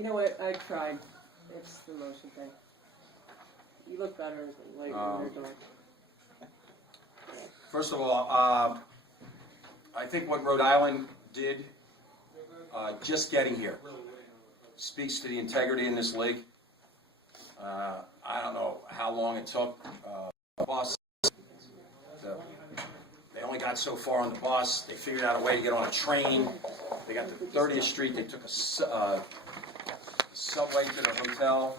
You know what? I tried. It's the motion thing. You look better like when you're doing. First of all, I think what Rhode Island did, just getting here, speaks to the integrity in this league. I don't know how long it took. Bus, they only got so far on the bus. They figured out a way to get on a train. They got to 30th Street. They took a subway to the hotel.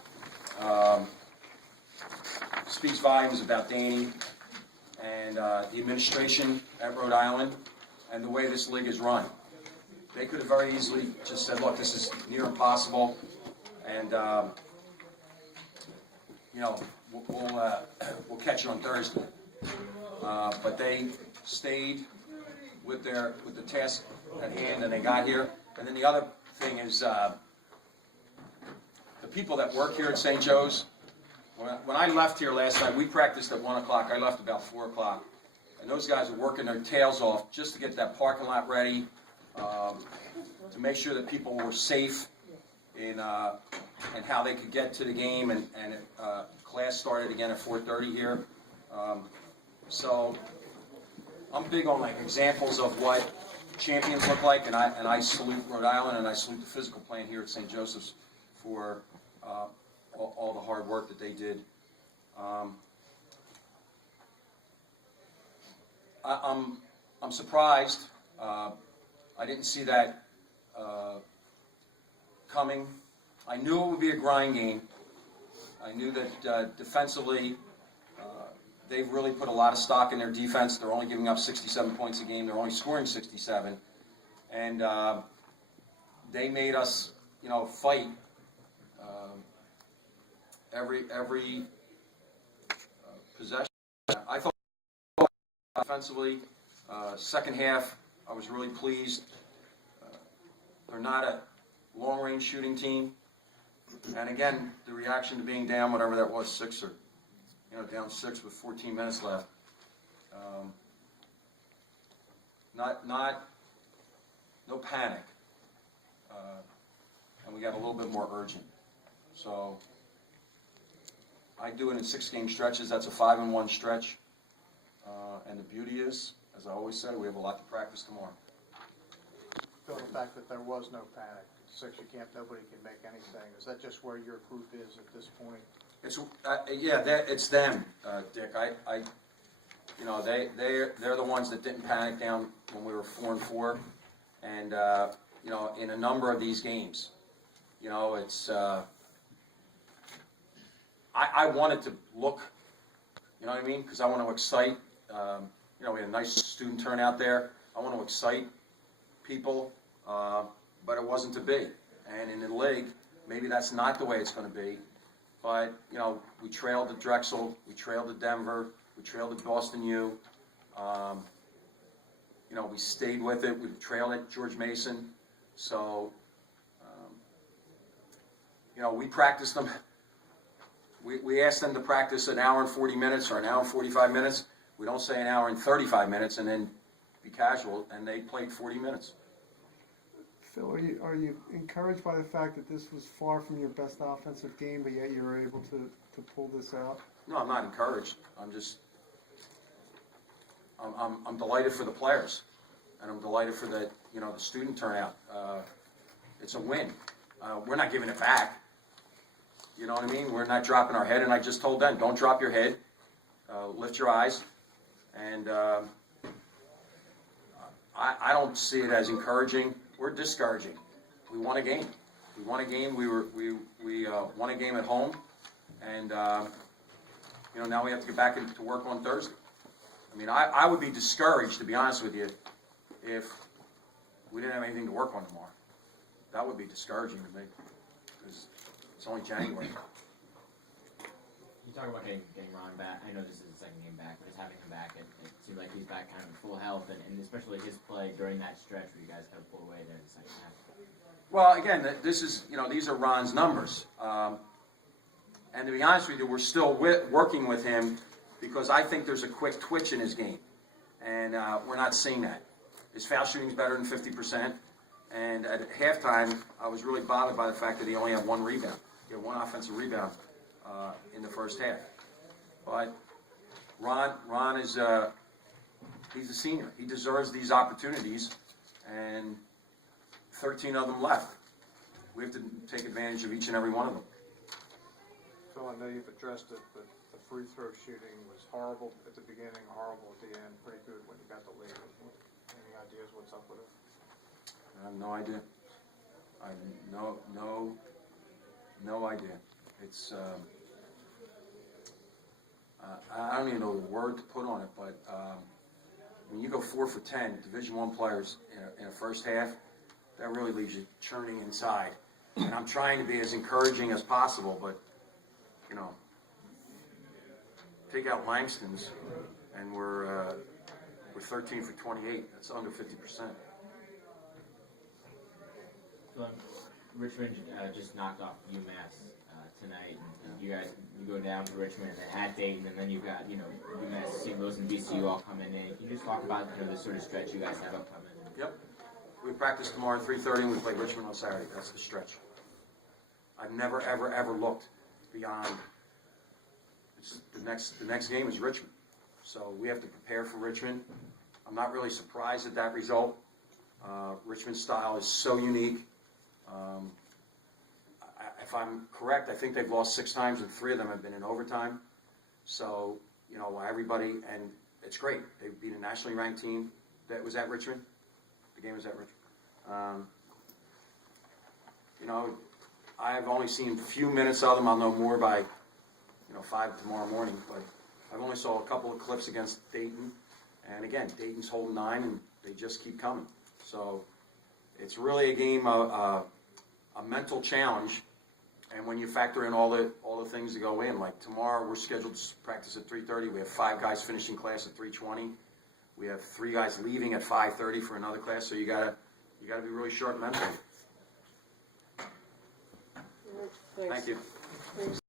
Speaks volumes about Danny and the administration at Rhode Island and the way this league is run. They could have very easily just said, look, this is near impossible, and we'll catch it on Thursday. But they stayed with the task at hand, and they got here. And then the other thing is the people that work here at St. Joe's. When I left here last night, we practiced at 1 o'clock. I left about 4 o'clock. And those guys are working their tails off just to get that parking lot ready, to make sure that people were safe in and how they could get to the game. And class started again at 4:30 here. So I'm big on like examples of what champions look like, and I salute Rhode Island, and I salute the physical plan here at St. Joseph's for all the hard work that they did. I'm surprised. I didn't see that coming. I knew it would be a grind game. I knew that defensively, they've really put a lot of stock in their defense. They're only giving up 67 points a game. They're only scoring 67, and they made us, fight every possession. I thought offensively, second half, I was really pleased. They're not a long-range shooting team, and again, the reaction to being down, whatever that was, 6 or down 6 with 14 minutes left. No panic, and we got a little bit more urgent. So I do it in 6-game stretches. That's a 5-1 stretch, and the beauty is, as I always say, we have a lot to practice tomorrow. Phil, the fact that there was no panic, 6 you can't, nobody can make anything. Is that just where your group is at this point? It's it's them, Dick. They're the ones that didn't panic down when we were 4-4, and in a number of these games, it's. I wanted to look, you know what I mean, because I want to excite. We had a nice student turnout there. I want to excite people, but it wasn't to be. And in the league, maybe that's not the way it's going to be. But, we trailed to Drexel, we trailed to Denver, we trailed to Boston U. We stayed with it. We trailed at George Mason. So, we practiced them. We asked them to practice an hour and 40 minutes or an hour and 45 minutes. We don't say an hour and 35 minutes and then be casual, and they played 40 minutes. Phil, are you encouraged by the fact that this was far from your best offensive game, but yet you were able to pull this out? No, I'm not encouraged. I'm delighted for the players, and I'm delighted for the the student turnout. It's a win. We're not giving it back. You know what I mean? We're not dropping our head, and I just told them, don't drop your head, lift your eyes, and I don't see it as encouraging or discouraging. We won a game. We won a game. We won a game at home, and now we have to get back into work on Thursday. I would be discouraged, to be honest with you, if we didn't have anything to work on tomorrow. That would be discouraging to me, because it's only January. You talk about getting Ron back. I know this is the second game back, but just having him back, it seems like he's back kind of in full health, and especially his play during that stretch where you guys kind of pulled away there in the second half. Well, again, this is these are Ron's numbers, and to be honest with you, we're still working with him because I think there's a quick twitch in his game, and we're not seeing that. His foul shooting is better than 50%, And at halftime, I was really bothered by the fact that he only had one rebound. He had one offensive rebound in the first half. But Ron is he's a senior. He deserves these opportunities, and 13 of them left. We have to take advantage of each and every one of them. Phil, I know you've addressed it, but the free throw shooting was horrible at the beginning, horrible at the end, pretty good when you got the lead. Any ideas what's up with it? I have no idea. I have no idea. It's I don't even know the word to put on it, but when you go 4 for 10 Division I players in a first half, that really leaves you churning inside. And I'm trying to be as encouraging as possible, but you know, take out Langston's, and we're 13 for 28. That's under 50%. Well, Richmond just knocked off UMass tonight, and you go down to Richmond and then at Dayton, and then you've got UMass, St. Louis, and VCU all coming in. Can you just talk about this sort of stretch you guys have upcoming? Yep. We practice tomorrow at 3:30, and we play Richmond on Saturday. That's the stretch. I've never, ever, ever looked beyond. The next game is Richmond, so we have to prepare for Richmond. I'm not really surprised at that result. Richmond's style is so unique. If I'm correct, I think they've lost 6 times, and 3 of them have been in overtime. So everybody, and it's great. They beat a nationally ranked team that was at Richmond. The game was at Richmond. I've only seen a few minutes of them. I'll know more by 5 tomorrow morning. But I've only saw a couple of clips against Dayton, and again, Dayton's holding 9, and they just keep coming. So it's really a game, a mental challenge. And when you factor in all the things that go in, like tomorrow we're scheduled to practice at 3:30. We have 5 guys finishing class at 3:20. We have 3 guys leaving at 5:30 for another class. So you gotta be really sharp mentally. Thanks. Thank you. Thanks.